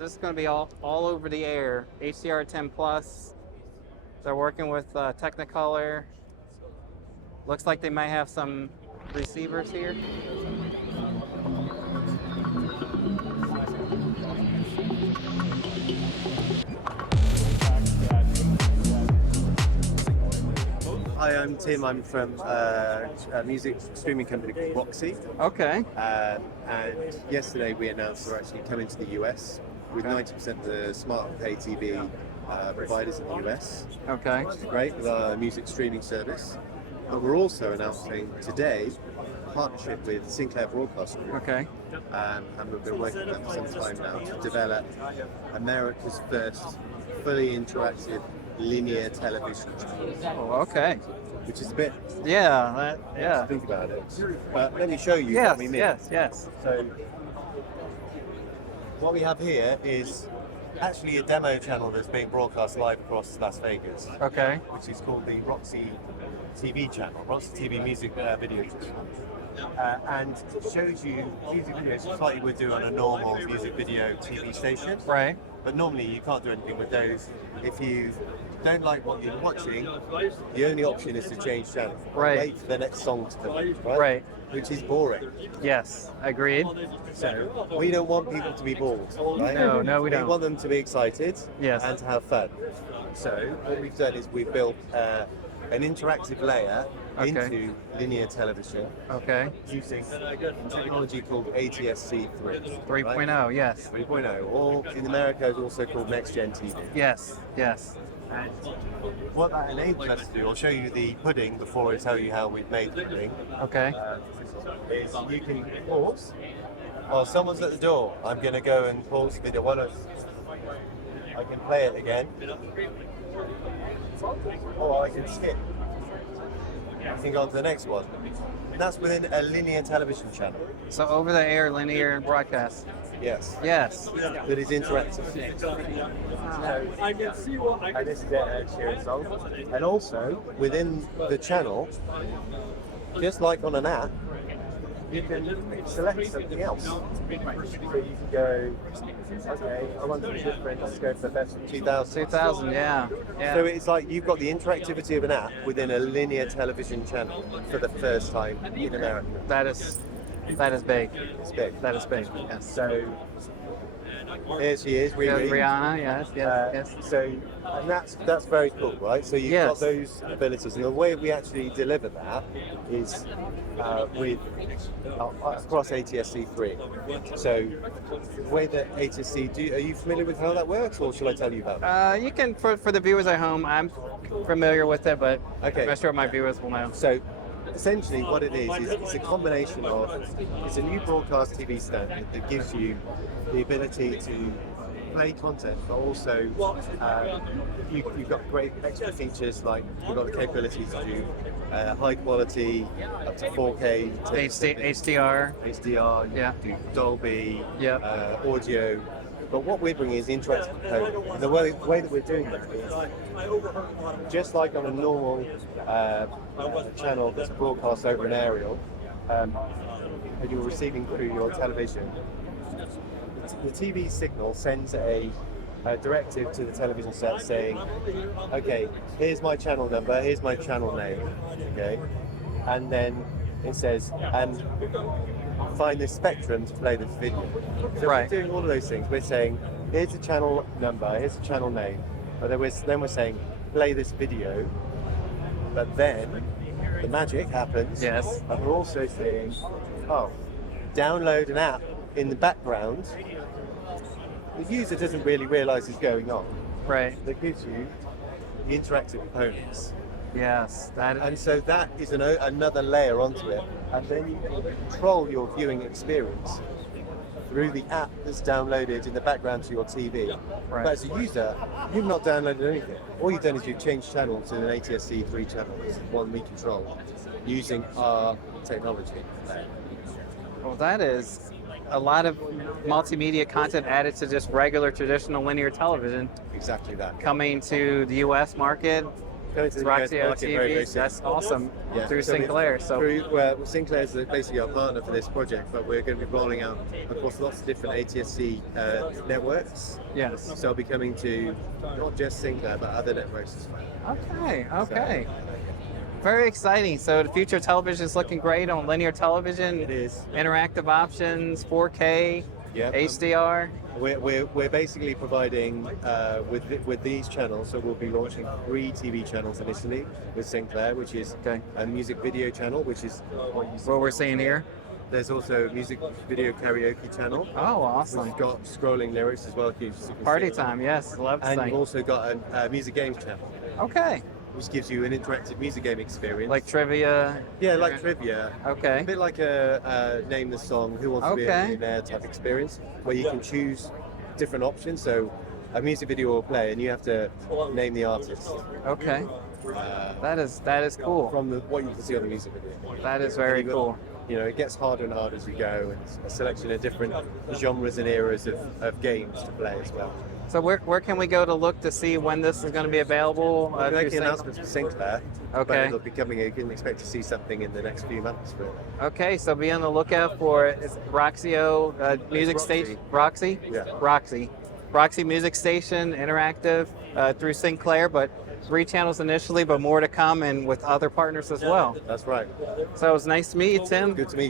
This is going to be all over the air. HDR 10 plus. They're working with Technicolor. Looks like they might have some receivers here. Hi, I'm Tim. I'm from a music streaming company called Roxi. Okay. And yesterday we announced we're actually coming to the US with 90% of the smart pay TV providers in the US. Okay. Which is great with our music streaming service. But we're also announcing today a partnership with Sinclair Broadcasting. Okay. And we've been working with them for some time now to develop America's first fully interactive linear television channel. Oh, okay. Which is a bit yeah. Think about it. But let me show you Yes, what we mean. Yes. So what we have here is actually a demo channel that's being broadcast live across Las Vegas. Okay. Which is called the Roxi TV channel, Roxi TV music video channel. And it shows you music videos just like you would do on a normal music video TV station. Right. But normally you can't do anything with those. If you don't like what you're watching, the only option is to change channel. Right. Wait for the next song to come, right? Right. Which is boring. Yes, agreed. So we don't want people to be bored, right? No, we don't. We want them to be excited Yes. and to have fun. So what we've done is we've built an interactive layer into linear television. Okay. Using technology called ATSC 3.0, right? Yes. 3.0, or in America is also called NextGen TV. Yes. And what that enables us to do, I'll show you the pudding before I tell you how we've made the pudding. Okay. Is you can pause. While someone's at the door, I'm going to go and pause the video. I can play it again. Or I can skip. I can go on to the next one. And that's within a linear television channel. So over the air linear broadcast. Yes. That is interactive. And this is Ed Sheeran song. And also, within the channel, just like on an app, you can select something else. So you can go, okay, I want something different, let's go for the best of 2000. 2000, yeah. So it's like you've got the interactivity of an app within a linear television channel for the first time in America. That is big. It's big. That is big, yes. So here she is, Rihanna, yes. So, and that's very cool, right? So you've got those abilities, and the way we actually deliver that is with across ATSC 3. So the way that ATSC are you familiar with how that works, or shall I tell you about it? You can, for the viewers at home, I'm familiar with it, but okay. I'm not sure my viewers will know. So essentially what it is it's a combination of, it's a new broadcast TV standard that gives you the ability to play content, but also you've got great extra features, like you've got the capability to do high quality up to 4K HDR, do Dolby, yeah. Audio. But what we're bringing is interactive component. And the way that we're doing that is just like on a normal channel that's broadcast over an aerial, and you're receiving through your television. The TV signal sends a directive to the television set saying, okay, here's my channel number, here's my channel name, okay? And then it says, and find this spectrum to play this video. So we're doing all of those things. We're saying, here's the channel number, here's the channel name, but then we're saying, play this video, but then the magic happens. Yes. And we're also saying, oh, download an app in the background. The user doesn't really realize is going on. Right. That gives you the interactive components. Yes. And so that is another layer onto it. And then you can control your viewing experience through the app that's downloaded in the background to your TV. Right. But as a user, you've not downloaded anything. All you've done is you've changed channel to an ATSC 3 channel, one we control, using our technology. Well, that is a lot of multimedia content added to just regular traditional linear television. Exactly that. Coming to the US market Coming to the US Roxi and market very, very TV. soon. That's awesome. Yeah. Through So we- Sinclair. So Sinclair's basically our partner for this project, but we're going to be rolling out across lots of different ATSC networks. yes. So I'll be coming to not just Sinclair, but other networks as well. Okay. Okay. Very exciting. So the future of television is looking great on linear television. It is. Interactive options, 4K, Yeah. HDR. We're basically providing with these channels. So we'll be launching 3 TV channels initially with Sinclair, which is Okay. a music video channel, which is what you see. What we're seeing here. There's also a music video karaoke channel. Oh, Which awesome. has got scrolling lyrics as well. So you can Party see. time. Yes. Love to And sing. you've also got a music games channel, Okay. which gives you an interactive music game experience. Like trivia. yeah, like trivia. A Okay. bit like a name the song, Who Wants to Be a Okay. Millionaire type experience, where you can choose different options. So a music video will play, and you have to name the artist Okay. That is cool. from what you can see on the music video. That is very And you've cool. got- You know, it gets harder and harder as you go, and it's a selection of different genres and eras of games to play as well. So where can we go to look to see when this is going to be available? We're through making Sync- announcements for Sinclair, but Okay. it'll be coming. You can expect to see something in the next few months. Really. Okay, so be on the lookout for it's Roxio music Roxi. station. Roxy? Yeah. Roxy music station, interactive through Sinclair, but 3 channels initially, but more to come and with other partners as well. That's right. So it was nice to meet you, Tim. Good to meet you.